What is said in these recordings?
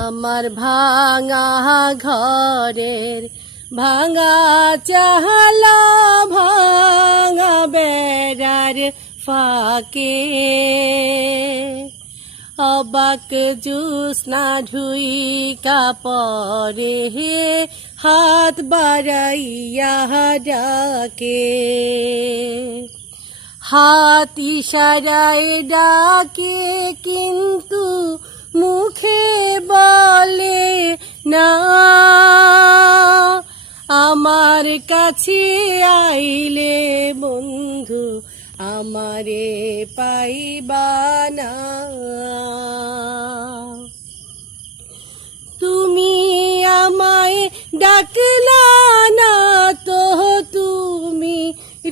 আমার ভাঙা ঘরের ভাঙা চালা ভাঙা বেড়ার ফাঁকে অবাক জ্যোৎস্না ঢুইকা পরে হাত বাড়াইয়া ডাকে, হাত ইশারায় ডাকে কিন্তু মুখে বলে না। আমার কাছে আইলে বন্ধু আমারে পাইবা না। তুমি আমায় ডাকলা না তো তুমি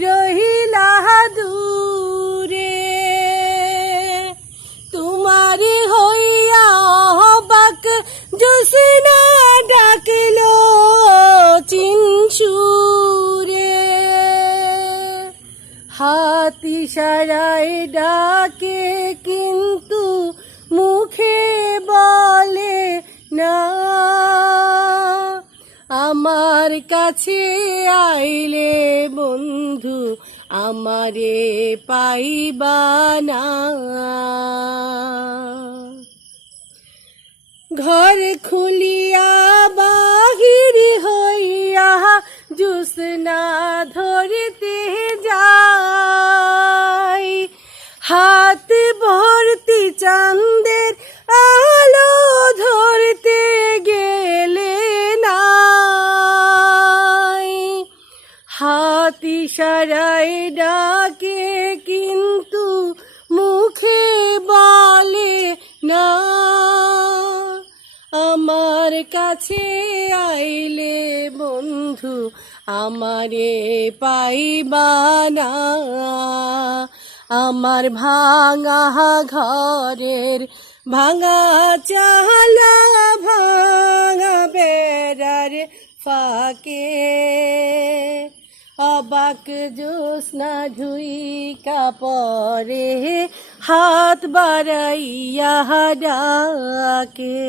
রহিলা দূরে, তোমারে হইয়া অবাক জ্যোৎস্না ডাকলো চিনসুরে। হাত ইশারায় ডাকে কিন্তু মুখে বলে না। আমার কাছে আইলে বন্ধু আমারে পাইবা না। ঘর খুলিয়া বাহির হইয়া জ্যোৎস্না ধরিতে যাই, হাত ভর্তি চাঁদের আলো ধরতে গেলে নাই। হাত ইশারায় ডাকে কিন্তু মুখে বলে না। আমার কাছে আইলে বন্ধু আমারে পাইবা না। আমার ভাঙা ঘরের ভাঙা চালা ভাঙা বেড়ার ফাঁকে অবাক জ্যোৎস্না ঢুইকা পরে হাত বাড়াইয়া ডাকে।